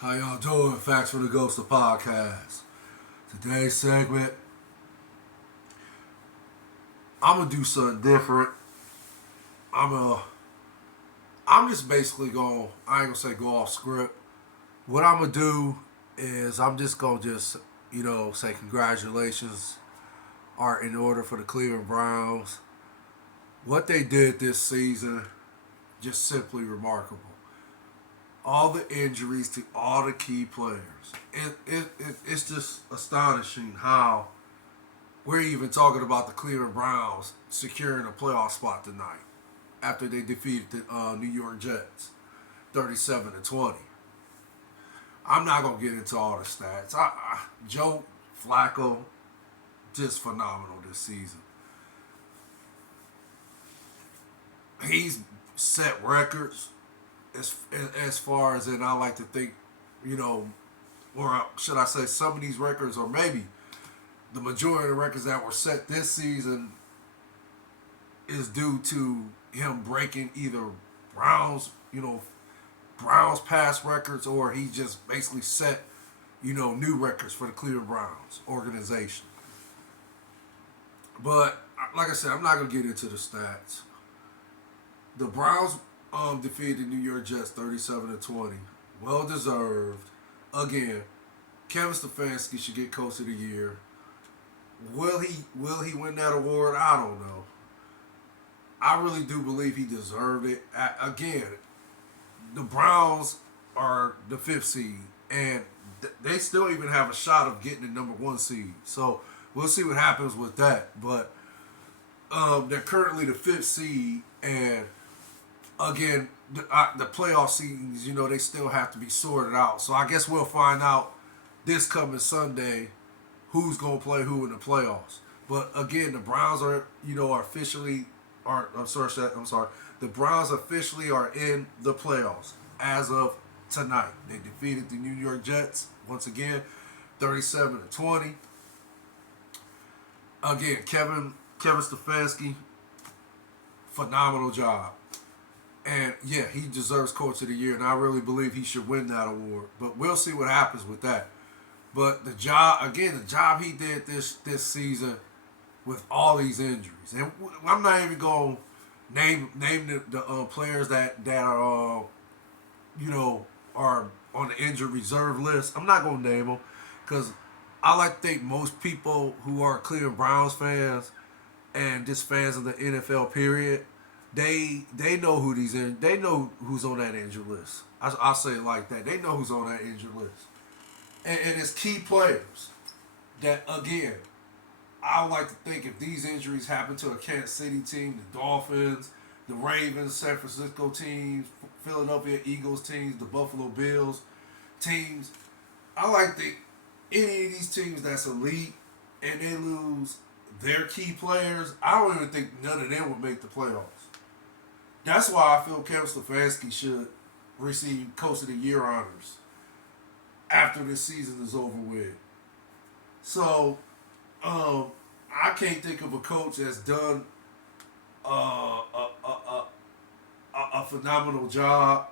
How y'all doing? Facts for the Ghost of Podcast. Today's segment, I'm gonna do something different. I'm gonna, I'm just basically going. I ain't gonna say go off script. What I'm gonna do is I'm just gonna say congratulations are in order for the Cleveland Browns. What they did this season, just simply remarkable. All the injuries to all the key players. It's just astonishing how we're even talking about the Cleveland Browns securing a playoff spot tonight after they defeated the New York Jets 37-20. I'm not gonna get into all the stats. Joe Flacco, just phenomenal this season. He's set records as as far as, and I like to think, you know, or should I say, some of these records, or maybe the majority of the records that were set this season is due to him breaking either Browns, Browns past records, or he just basically set, new records for the Cleveland Browns organization. But like I said, I'm not gonna get into the stats. The Browns defeated the New York Jets 37-20. Well deserved. Again, Kevin Stefanski should get Coach of the Year. Will he win that award? I don't know. I really do believe he deserved it. Again, the Browns are the fifth seed, and they still even have a shot of getting the number one seed. So we'll see what happens with that. But they're currently the fifth seed, and again, the playoff seedings, they still have to be sorted out. So I guess we'll find out this coming Sunday who's going to play who in the playoffs. But again, the Browns are officially are I'm sorry. The Browns officially are in the playoffs as of tonight. They defeated the New York Jets once again, 37-20. Again, Kevin Stefanski, phenomenal job. And yeah, he deserves Coach of the Year, and I really believe he should win that award. But we'll see what happens with that. But the job he did this season with all these injuries, and I'm not even going to name the players that are are on the injured reserve list. I'm not going to name them because I like to think most people who are Cleveland Browns fans and just fans of the NFL period, they know they know who's on that injured list. I'll say it like that. They know who's on that injured list, and it's key players that, again, I would like to think if these injuries happen to a Kansas City team, the Dolphins, the Ravens, San Francisco teams, Philadelphia Eagles teams, the Buffalo Bills teams, I like to think any of these teams that's elite and they lose their key players, I don't even think none of them would make the playoffs. That's why I feel Kevin Stefanski should receive Coach of the Year honors after this season is over with. So, I can't think of a coach that's done a phenomenal job.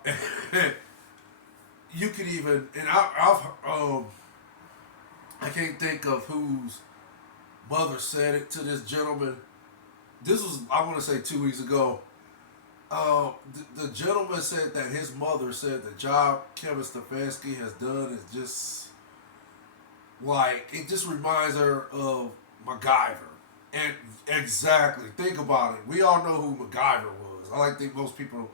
You could even, and I can't think of whose mother said it to this gentleman. This was, I want to say, 2 weeks ago. The gentleman said that his mother said the job Kevin Stefanski has done is just like, it just reminds her of MacGyver. And exactly, think about it. We all know who MacGyver was. I like to think most people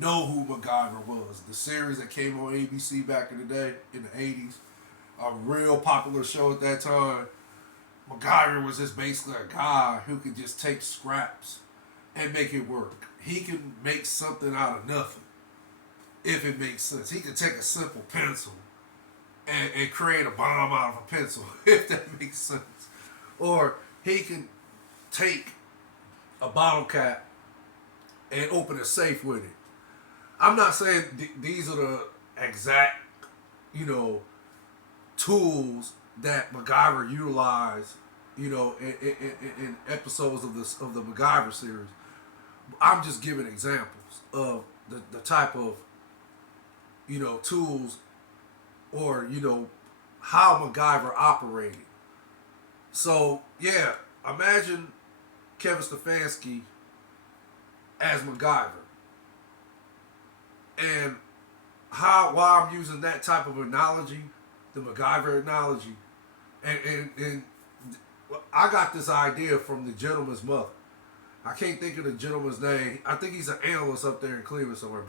know who MacGyver was. The series that came on ABC back in the day, in the 80s, a real popular show at that time. MacGyver was just basically a guy who could just take scraps and make it work. He can make something out of nothing, if it makes sense. He could take a simple pencil and create a bomb out of a pencil, if that makes sense. Or he can take a bottle cap and open a safe with it. I'm not saying these are the exact, tools that MacGyver utilized, in episodes of the MacGyver series. I'm just giving examples of the type of, tools or how MacGyver operated. So yeah, imagine Kevin Stefanski as MacGyver, and why I'm using that type of analogy, the MacGyver analogy, and I got this idea from the gentleman's mother. I can't think of the gentleman's name. I think he's an analyst up there in Cleveland somewhere,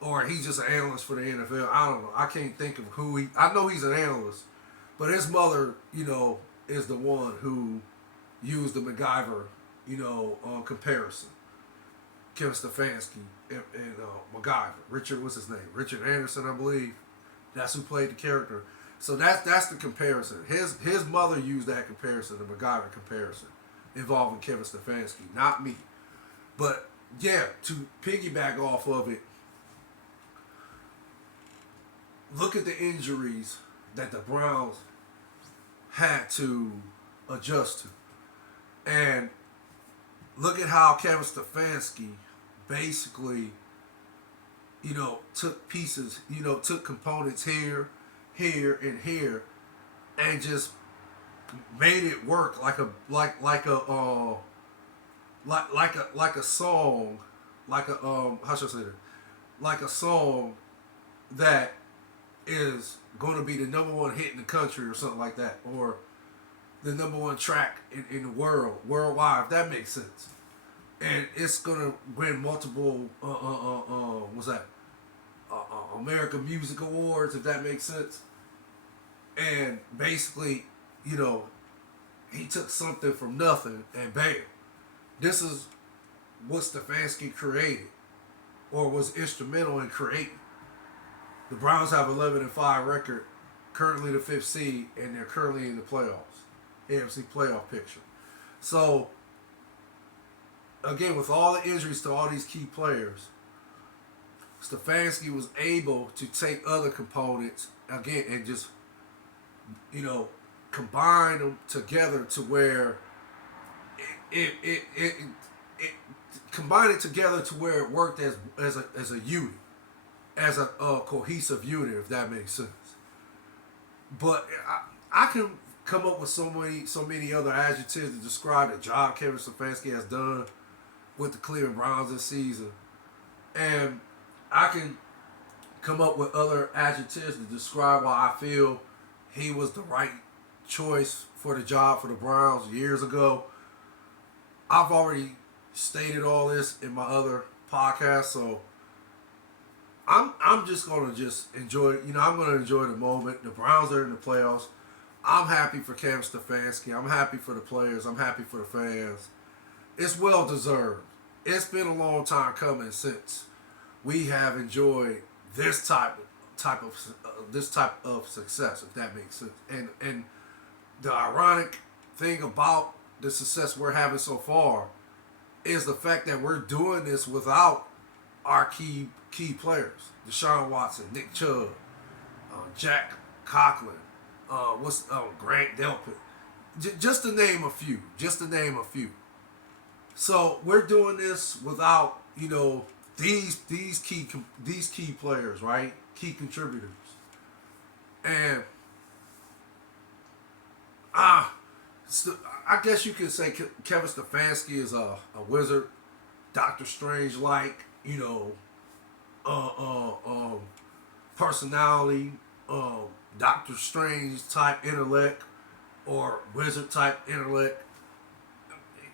or he's just an analyst for the NFL. I don't know. I can't think of who he. I know he's an analyst, but his mother, is the one who used the MacGyver, comparison. Kevin Stefanski and MacGyver. Richard, what's his name? Richard Anderson, I believe. That's who played the character. So that's the comparison. His mother used that comparison, the MacGyver comparison, involving Kevin Stefanski, not me. But yeah, to piggyback off of it, look at the injuries that the Browns had to adjust to. And look at how Kevin Stefanski basically, took pieces, took components here, and here, and just made it work like a song, like a how should I say that? Like a song that is going to be the number one hit in the country or something like that, or the number one track in the worldwide, if that makes sense. And it's going to win multiple, what's that? American Music Awards, if that makes sense. And basically, he took something from nothing and bam. This is what Stefanski created, or was instrumental in creating. The Browns have 11-5 record, currently the 5th seed, and they're currently in the playoffs, AFC playoff picture. So, again, with all the injuries to all these key players, Stefanski was able to take other components, again, and just, combine them together to where it combine it together to where it worked as a unit, as a cohesive unit, if that makes sense. But I can come up with so many other adjectives to describe the job Kevin Stefanski has done with the Cleveland Browns this season, and I can come up with other adjectives to describe why I feel he was the right choice for the job for the Browns years ago. I've already stated all this in my other podcast, so I'm just gonna enjoy. I'm gonna enjoy the moment. The Browns are in the playoffs. I'm happy for Kevin Stefanski. I'm happy for the players. I'm happy for the fans. It's well deserved. It's been a long time coming since we have enjoyed this type of success, if that makes sense. And the ironic thing about the success we're having so far is the fact that we're doing this without our key players: Deshaun Watson, Nick Chubb, Jack Conklin, Grant Delpit, just to name a few. So we're doing this without these key players, right? Key contributors, and I guess you could say Kevin Stefanski is a wizard, Doctor Strange like, personality, Doctor Strange type intellect, or wizard type intellect.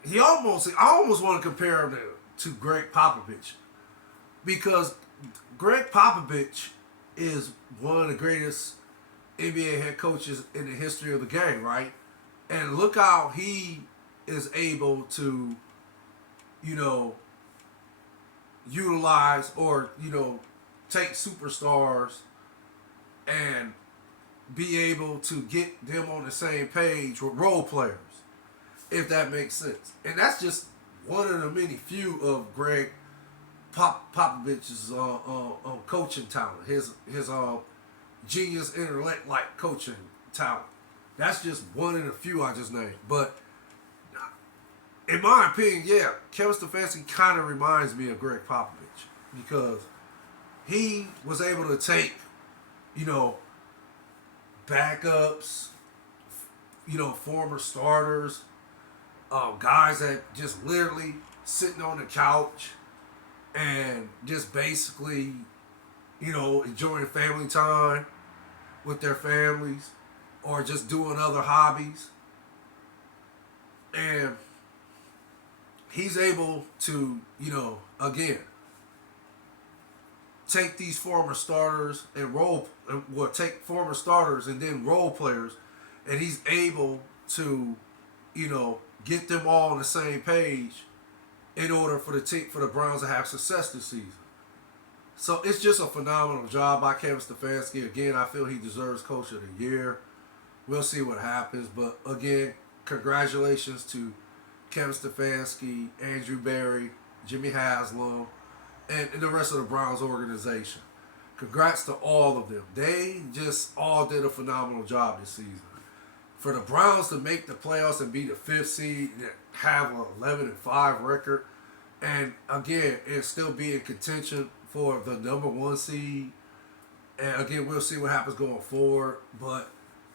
I almost want to compare him to Greg Popovich, because Greg Popovich is one of the greatest NBA head coaches in the history of the game, right? And look how he is able to, utilize or, take superstars and be able to get them on the same page with role players, if that makes sense. And that's just one of the many few of Greg Popovich's coaching talent, his genius intellect like coaching talent. That's just one of the few I just named. But in my opinion, yeah, Kevin Stefanski kind of reminds me of Greg Popovich, because he was able to take, backups, former starters, guys that just literally sitting on the couch and just basically, enjoying family time with their families or just doing other hobbies. And he's able to, again, take these former starters and take former starters and then role players, and he's able to, get them all on the same page in order for the Browns to have success this season. So it's just a phenomenal job by Kevin Stefanski. Again, I feel he deserves Coach of the Year. We'll see what happens, but again, congratulations to Kevin Stefanski, Andrew Berry, Jimmy Haslam, and the rest of the Browns organization. Congrats to all of them. They just all did a phenomenal job this season. For the Browns to make the playoffs and be the 5th seed, have an 11-5 record, and again, and still be in contention for the number 1 seed. And again, we'll see what happens going forward. But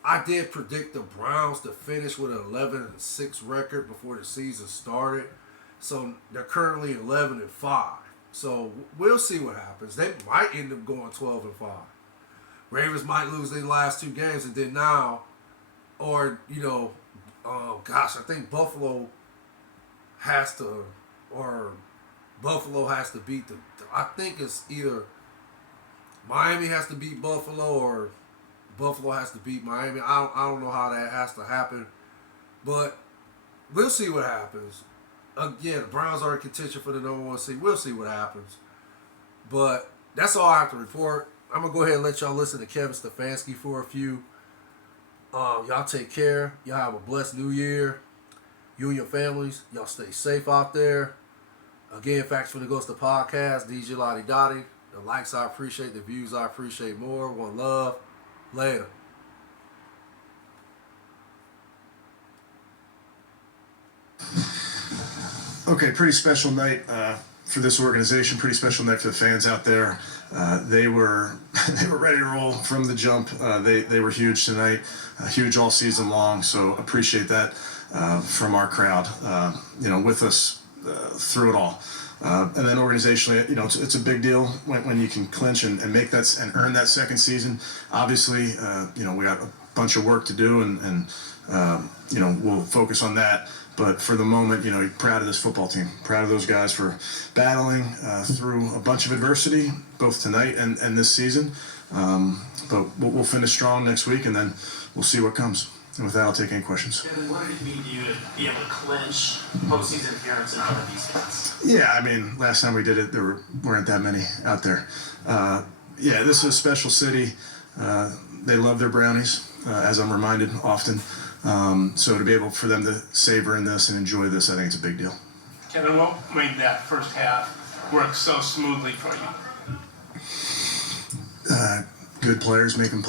I did predict the Browns to finish with an 11-6 record before the season started. So they're currently 11-5. So we'll see what happens. They might end up going 12-5. Ravens might lose their last 2 games, and then now, or I think Buffalo has to beat the. I think it's either Miami has to beat Buffalo or Buffalo has to beat Miami. I don't know how that has to happen, but we'll see what happens. Again, the Browns are in contention for the number 1 seed. We'll see what happens. But that's all I have to report. I'm going to go ahead and let y'all listen to Kevin Stefanski for a few. Y'all take care. Y'all have a blessed new year. You and your families, y'all stay safe out there. Again, Facts from the Ghost of Podcast, DJ Lottie Dottie. The likes I appreciate, the views I appreciate more. One love. Later. Okay, pretty special night for this organization. Pretty special night for the fans out there. They were ready to roll from the jump. They were huge tonight, huge all season long. So appreciate that from our crowd. With us through it all. And then organizationally, it's a big deal when you can clinch and make that and earn that 2nd season. Obviously, we got a bunch of work to do, and we'll focus on that. But for the moment, proud of this football team, proud of those guys for battling through a bunch of adversity, both tonight and this season. But we'll finish strong next week, and then we'll see what comes. And with that, I'll take any questions. Kevin, what did it mean to you to be able to clinch postseason appearance in front of these fans? Yeah, last time we did it, there weren't that many out there. This is a special city. They love their brownies, as I'm reminded often. So to be able for them to savor in this and enjoy this, I think it's a big deal. Kevin, what made that first half work so smoothly for you? Good players making plays.